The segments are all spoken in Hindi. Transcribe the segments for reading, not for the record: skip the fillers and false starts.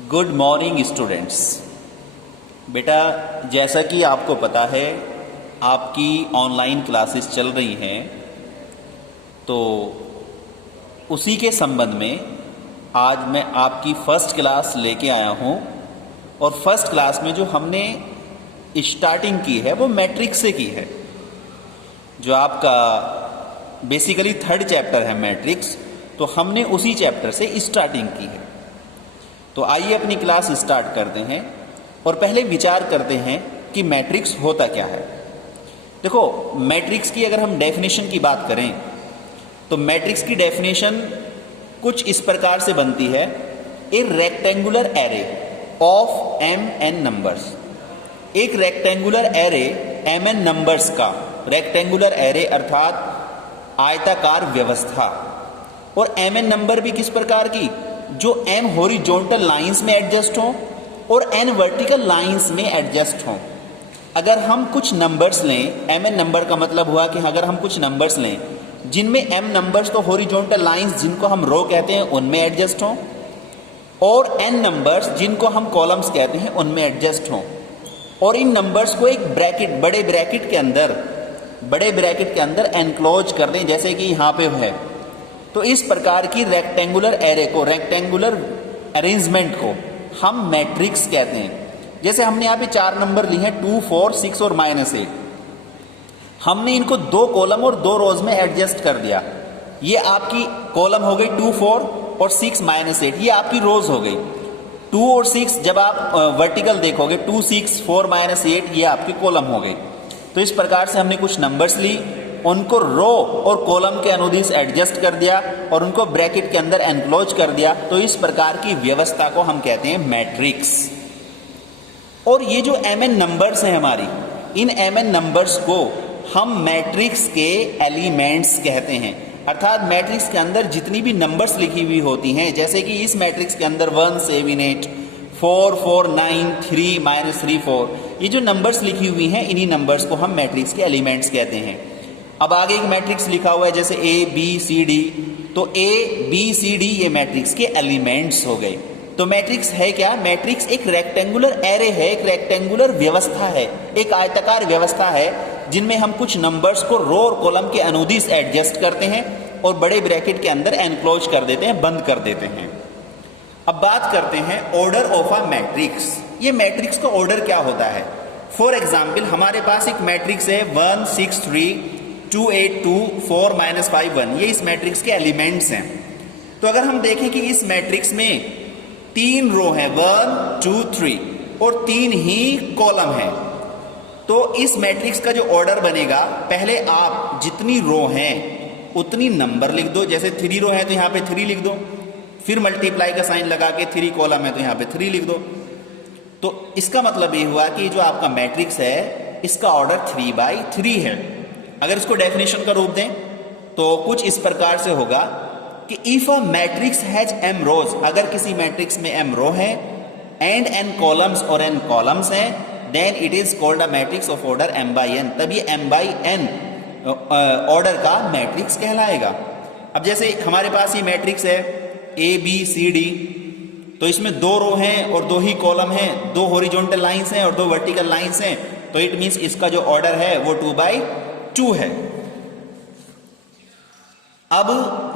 Good morning students. बेटा, जैसा कि आपको पता है आपकी ऑनलाइन क्लासेस चल रही हैं, तो उसी के संबंध में आज मैं आपकी फ़र्स्ट क्लास लेके आया हूँ। और फर्स्ट क्लास में जो हमने स्टार्टिंग की है वो मैट्रिक्स से की है, जो आपका बेसिकली थर्ड चैप्टर है मैट्रिक्स, तो हमने उसी चैप्टर से स्टार्टिंग की है। तो आइए अपनी क्लास स्टार्ट करते हैं और पहले विचार करते हैं कि मैट्रिक्स होता क्या है। देखो, मैट्रिक्स की अगर हम डेफिनेशन की बात करें तो मैट्रिक्स की डेफिनेशन कुछ इस प्रकार से बनती है: a rectangular array of M N numbers. एक rectangular array M N numbers का, रेक्टेंगुलर एरे अर्थात आयताकार व्यवस्था। और एम एन नंबर भी किस प्रकार की, जो एम हॉरिजॉन्टल लाइंस में एडजस्ट हो और एन वर्टिकल लाइंस में एडजस्ट हो। अगर हम कुछ नंबर्स लें, एम एन नंबर का मतलब हुआ कि अगर हम कुछ नंबर्स लें जिनमें एम नंबर्स तो हॉरिजॉन्टल लाइंस जिनको हम रो कहते हैं उनमें एडजस्ट हो, और एन नंबर्स जिनको हम कॉलम्स कहते हैं उनमें एडजस्ट हो, और इन नंबर्स को एक ब्रैकेट, बड़े ब्रैकेट के अंदर एनक्लोज कर दें, जैसे कि यहाँ पे है। तो इस प्रकार की रेक्टेंगुलर एरे को, रेक्टेंगुलर अरेंजमेंट को हम मैट्रिक्स कहते हैं। जैसे हमने यहाँ पे 4 नंबर लिए हैं, 2, 4, 6 और -8। हमने इनको 2 कॉलम और 2 रोज में एडजस्ट कर दिया। ये आपकी कॉलम हो गई 2, 4 और 6 -8, ये आपकी रोज हो गई। 2 और 6 जब आप वर्टिकल देखोगे, 2, 6, 4 -8, ये आपकी कॉलम हो गई। तो इस प्रकार से हमने कुछ नंबर्स ली, उनको रो और कॉलम के अनुदिश एडजस्ट कर दिया और उनको ब्रैकेट के अंदर एनक्लोज कर दिया। तो इस प्रकार की व्यवस्था को हम कहते हैं मैट्रिक्स। और ये जो एम एन नंबर्स हैं हमारी, इन एम एन नंबर्स को हम मैट्रिक्स के एलिमेंट्स कहते हैं। अर्थात मैट्रिक्स के अंदर जितनी भी नंबर्स लिखी हुई होती हैं, जैसे कि इस मैट्रिक्स के अंदर 1, 7, 8, 4, 4, 9, 3, -3, 4, ये जो नंबर्स लिखी हुई हैं, इन्हीं नंबर्स को हम मैट्रिक्स के एलिमेंट्स कहते हैं। अब आगे एक मैट्रिक्स लिखा हुआ है जैसे ABCD, तो ABCD ये मैट्रिक्स के एलिमेंट्स हो गए। तो मैट्रिक्स है क्या? मैट्रिक्स एक रेक्टेंगुलर एरे है, एक रेक्टेंगुलर व्यवस्था है, एक आयताकार व्यवस्था है जिनमें हम कुछ नंबर्स को रो और कॉलम के अनुदिश एडजस्ट करते हैं और बड़े ब्रैकेट के अंदर एनक्लोज कर देते हैं, बंद कर देते हैं। अब बात करते हैं ऑर्डर ऑफ अ मैट्रिक्स। ये मैट्रिक्स का ऑर्डर क्या होता है? फॉर एग्जाम्पल, हमारे पास एक मैट्रिक्स है 1, 6, 3, 2, 8, 2, 4, -5, 1। ये इस मैट्रिक्स के एलिमेंट्स हैं। तो अगर हम देखें कि इस मैट्रिक्स में 3 रो हैं, 1, 2, 3, और 3 ही कॉलम हैं, तो इस मैट्रिक्स का जो ऑर्डर बनेगा, पहले आप जितनी रो हैं उतनी नंबर लिख दो। जैसे 3 रो है तो यहाँ पे 3 लिख दो, फिर मल्टीप्लाई का साइन लगा के 3 कॉलम है तो यहाँ पे 3 लिख दो। तो इसका मतलब ये हुआ कि जो आपका मैट्रिक्स है इसका ऑर्डर 3/3 है। अगर इसको डेफिनेशन का रूप दें तो कुछ इस प्रकार से होगा कि if a matrix has m rows, अगर किसी मैट्रिक्स में m रो है एंड n कॉलम्स और n कॉलम्स हैं, then it is called a matrix of order m/n। तब ये m/n ऑर्डर का मैट्रिक्स कहलाएगा। अब जैसे हमारे पास ये मैट्रिक्स है ABCD, तो इसमें 2 रो हैं और 2 ही कॉलम हैं, 2 हॉरिजॉन्टल लाइंस हैं और 2 वर्टिकल लाइंस हैं, तो इट मींस इसका जो ऑर्डर है वो 2/2 है। अब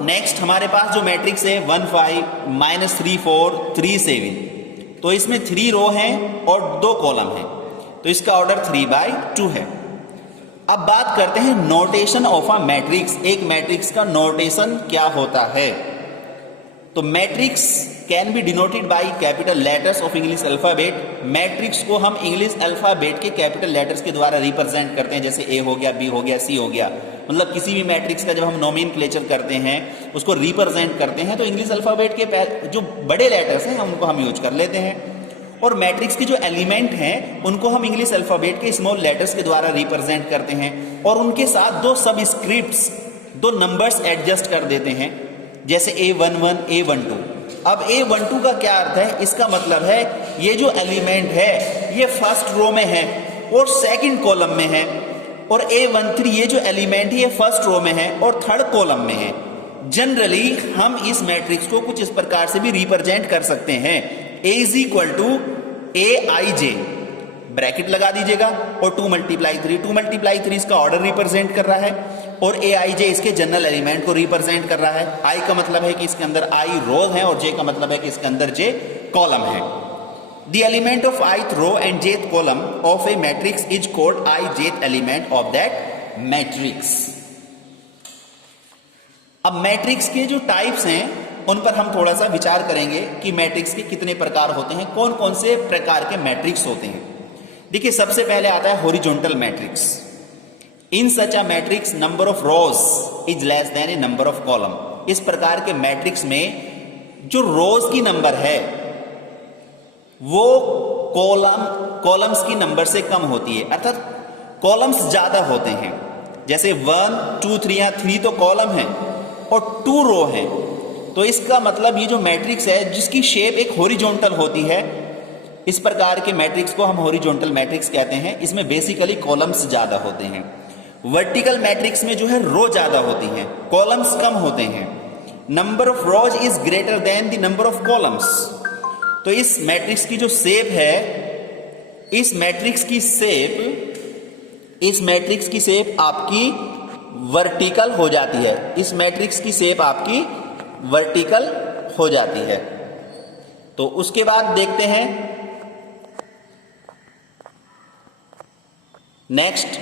नेक्स्ट हमारे पास जो मैट्रिक्स है 1, 5, -3, 4, 3, 7, तो इसमें 3 रो हैं और 2 कॉलम हैं, तो इसका ऑर्डर 3/2 है। अब बात करते हैं नोटेशन ऑफ अ मैट्रिक्स। एक मैट्रिक्स का नोटेशन क्या होता है? तो matrix can be denoted by capital letters of English alphabet. Matrix को हम इंग्लिश अल्फाबेट के कैपिटल लेटर्स के द्वारा रिप्रेजेंट करते हैं, जैसे A हो गया, B हो गया, C हो गया। मतलब किसी भी मैट्रिक्स का जब हम नोमेनक्लेचर करते हैं, उसको रिप्रेजेंट करते हैं, तो इंग्लिश अल्फाबेट के जो बड़े लेटर्स हैं उनको हम यूज कर लेते हैं। और मैट्रिक्स के जो एलिमेंट हैं उनको हम इंग्लिश अल्फाबेट के स्मॉल लेटर्स के द्वारा रिप्रेजेंट करते हैं, और उनके साथ 2 सबस्क्रिप्ट्स, 2 नंबर्स एडजस्ट कर देते हैं, जैसे A11, A12। अब A12 का क्या अर्थ है? इसका मतलब है ये जो एलिमेंट है ये फर्स्ट रो में है और सेकंड कॉलम में है, और A13 ये जो एलिमेंट है ये फर्स्ट रो में है और थर्ड कॉलम में है। जनरली हम इस मैट्रिक्स को कुछ इस प्रकार से भी रिप्रेजेंट कर सकते हैं A is equal to A I J, bracket लगा दीजिएगा, और 2 मल्टीप्लाई 3, 2 मल्टीप्लाई 3 इसका ऑर्डर रिप्रेजेंट कर रहा है, और ए आई जे इसके जनरल एलिमेंट को रिप्रेजेंट कर रहा है। आई का मतलब है कि इसके अंदर आई रो है, और जे का मतलब है कि इसके अंदर जे कॉलम है। The element of ith row and jth column of a matrix is called I jth element of that matrix. अब मैट्रिक्स के जो टाइप्स हैं उन पर हम थोड़ा सा विचार करेंगे कि मैट्रिक्स के कितने प्रकार होते हैं, कौन कौन से प्रकार के मैट्रिक्स होते हैं। देखिए, सबसे पहले आता है horizontal matrix. In such a matrix number of rose is less than A number of column. इस प्रकार के मैट्रिक्स में जो रोज की नंबर है वो कॉलम्स की नंबर से कम होती है, अर्थात कॉलम्स ज्यादा होते हैं। जैसे 1 2 3 या 3 तो कॉलम है और 2 रो है, तो इसका मतलब ये जो मैट्रिक्स है जिसकी शेप एक हॉरिजॉन्टल होती है, इस प्रकार के मैट्रिक्स को हम हॉरिजॉन्टल मैट्रिक्स कहते हैं। इसमें बेसिकली कॉलम्स ज्यादा होते हैं। वर्टिकल मैट्रिक्स में जो है रो ज्यादा होती हैं, कॉलम्स कम होते हैं। Number of rose is greater than the number of columns. तो इस मैट्रिक्स की जो शेप है, इस मैट्रिक्स की शेप आपकी वर्टिकल हो जाती है। इस मैट्रिक्स की शेप आपकी वर्टिकल हो जाती है। तो उसके बाद देखते हैं नेक्स्ट,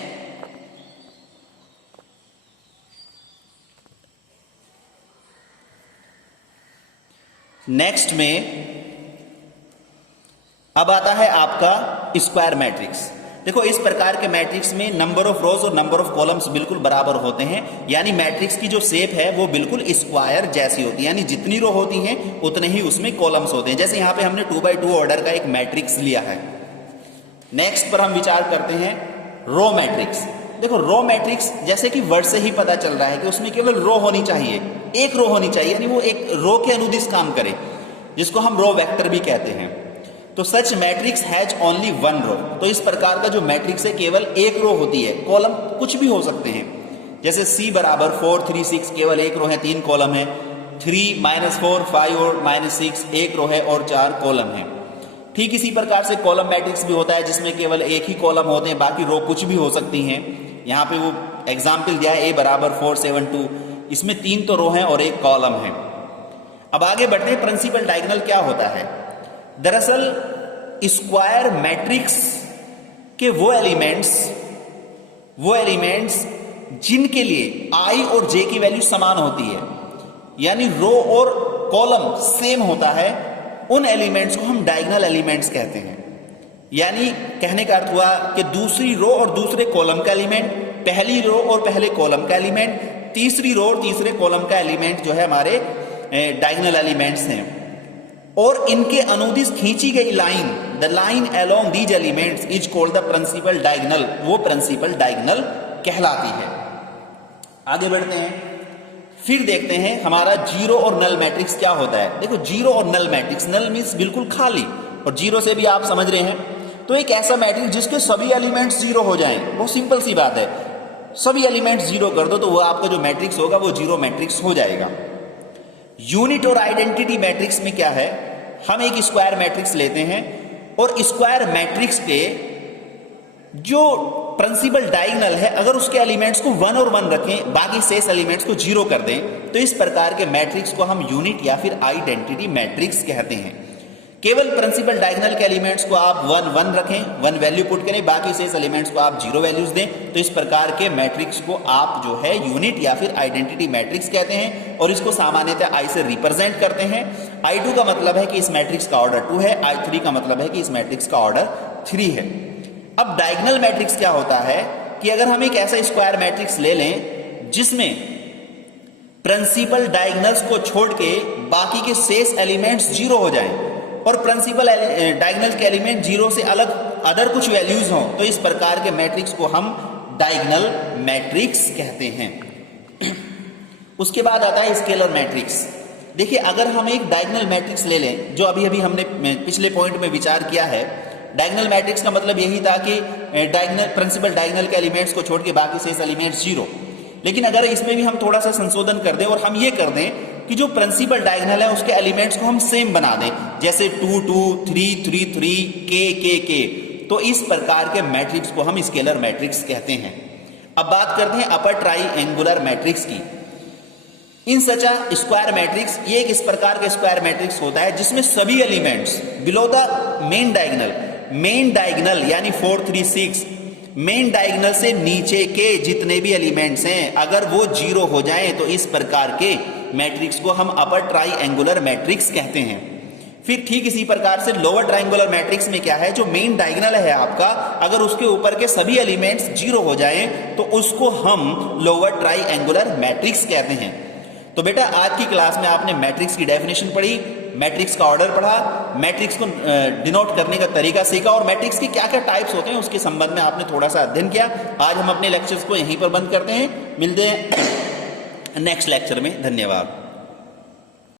में अब आता है आपका स्क्वायर मैट्रिक्स। देखो, इस प्रकार के मैट्रिक्स में नंबर ऑफ रोज और नंबर ऑफ कॉलम्स बिल्कुल बराबर होते हैं, यानी मैट्रिक्स की जो शेप है वो बिल्कुल स्क्वायर जैसी होती है, यानी जितनी रो होती हैं उतने ही उसमें कॉलम्स होते हैं। जैसे यहां पे हमने 2x2 ऑर्डर का एक मैट्रिक्स लिया है। नेक्स्ट पर हम विचार करते हैं रो मैट्रिक्स। देखो, रो मैट्रिक्स जैसे कि वर्ड से ही पता चल रहा है कि उसमें केवल रो होनी चाहिए, एक रो होनी चाहिए, यानी वो एक रो के अनुदिश काम करे, जिसको हम रो वेक्टर भी कहते हैं। तो सच मैट्रिक्स हैज ओनली 1 रो। तो इस प्रकार का जो मैट्रिक्स है केवल एक रो होती है, कॉलम कुछ भी हो सकते हैं। जैसे C बराबर 4 3 6 केवल एक रो है, 3 कॉलम है। 3 -4 5 और -6 एक रो है और 4 कॉलम है। ठीक इसी प्रकार से कॉलम मैट्रिक्स भी होता है जिसमें केवल एक ही कॉलम होते हैं, बाकी रो कुछ भी हो सकती हैं। यहाँ पे वो एग्जाम्पल दिया है A बराबर 4 7 2, इसमें 3 तो रो हैं और एक कॉलम है। अब आगे बढ़ते हैं, प्रिंसिपल डायगोनल क्या होता है। दरअसल स्क्वायर मैट्रिक्स के वो एलिमेंट्स जिनके लिए I और J की वैल्यू समान होती है, यानी रो और कॉलम सेम होता है, उन एलिमेंट्स को हम डायगोनल एलिमेंट्स कहते हैं। यानी कहने का अर्थ हुआ कि दूसरी रो और दूसरे कॉलम का एलिमेंट, पहली रो और पहले कॉलम का एलिमेंट, तीसरी रो और तीसरे कॉलम का एलिमेंट जो है हमारे डायगोनल एलिमेंट्स हैं। और इनके अनुदिश खींची गई line, the line along these elements is called the principal diagonal, वो प्रिंसिपल डायगोनल कहलाती है। आगे बढ़ते हैं, फिर देखते हैं हमारा जीरो और नल मैट्रिक्स क्या होता है। देखो, जीरो और नल मैट्रिक्स, नल मीन्स बिल्कुल खाली, और जीरो से भी आप समझ रहे हैं। तो एक ऐसा मैट्रिक्स जिसके सभी एलिमेंट्स जीरो हो जाएं, बहुत सिंपल सी बात है, सभी एलिमेंट्स जीरो कर दो तो वो आपका जो मैट्रिक्स होगा वो जीरो मैट्रिक्स हो जाएगा। यूनिट और आइडेंटिटी मैट्रिक्स में क्या है, हम एक स्क्वायर मैट्रिक्स लेते हैं और स्क्वायर मैट्रिक्स के जो प्रिंसिपल डायगोनल है, अगर उसके एलिमेंट्स को 1 और 1 रखें, बाकी शेष एलिमेंट्स को 0 कर दें, तो इस प्रकार के मैट्रिक्स को हम यूनिट या फिर आइडेंटिटी मैट्रिक्स कहते हैं। केवल प्रिंसिपल डायगोनल के एलिमेंट्स को आप 1 1 रखें, 1 वैल्यू पुट करें, बाकी शेष एलिमेंट्स को आप 0 वैल्यूज दें, तो इस प्रकार के मैट्रिक्स को आप जो है यूनिट या फिर आइडेंटिटी मैट्रिक्स कहते हैं, और इसको सामान्यतः I से रिप्रेजेंट करते हैं। I2 का मतलब है कि इस मैट्रिक्स का ऑर्डर 2 है, I3 का मतलब है कि इस मैट्रिक्स का ऑर्डर 3 है। अब डायगोनल मैट्रिक्स क्या होता है कि अगर हम एक ऐसा स्क्वायर मैट्रिक्स ले लें जिसमें प्रिंसिपल डायगोनल्स को छोड़ के बाकी के शेष एलिमेंट्स 0 हो जाएं, और प्रिंसिपल डायगोनल के एलिमेंट 0 से अलग अदर कुछ वैल्यूज हों, तो इस प्रकार के मैट्रिक्स को हम डायगोनल मैट्रिक्स कहते हैं। उसके बाद आता है स्केलर मैट्रिक्स। देखिए, अगर हम एक डायगोनल मैट्रिक्स ले लें, जो अभी अभी हमने पिछले पॉइंट में विचार किया है, डायगोनल मैट्रिक्स का मतलब यही था कि प्रिंसिपल डायगोनल के एलिमेंट्स को छोड़ के बाकी शेष एलिमेंट्स 0। लेकिन अगर इसमें भी हम थोड़ा सा संशोधन कर दें और हम ये कर दें कि जो प्रिंसिपल डायगोनल है उसके एलिमेंट्स को हम सेम बना दें, जैसे 2 2 3 3 3 k। तो इस प्रकार के मैट्रिक्स को हम स्केलर मैट्रिक्स कहते हैं। अब बात करते हैं अपर ट्राइएंगुलर मैट्रिक्स की। इन सच अ स्क्वायर मैट्रिक्स, ये एक इस प्रकार का स्क्वायर मैट्रिक्स होता है जिसमें सभी elements below the main diagonal यानी 4 3 6, मेन डायगोनल से नीचे के जितने भी एलिमेंट्स हैं अगर वो 0 हो जाएं तो इस प्रकार के मैट्रिक्स को हम अपर ट्राइएंगुलर मैट्रिक्स कहते हैं। फिर ठीक इसी प्रकार से लोअर ट्राइएंगुलर मैट्रिक्स में क्या है, जो मेन डायगोनल है आपका, अगर उसके ऊपर के सभी एलिमेंट्स 0 हो जाएं तो उसको हम लोअर ट्राइएंगुलर मैट्रिक्स कहते हैं। तो बेटा आज की क्लास में आपने मैट्रिक्स की डेफिनेशन पढ़ी, मैट्रिक्स का ऑर्डर पढ़ा, मैट्रिक्स को डिनोट करने का तरीका सीखा और मैट्रिक्स की क्या क्या टाइप्स होते हैं उसके संबंध में आपने थोड़ा सा अध्ययन किया। आज हम अपने लेक्चर्स को यहीं पर बंद करते हैं, मिलते हैं नेक्स्ट लेक्चर में। धन्यवाद।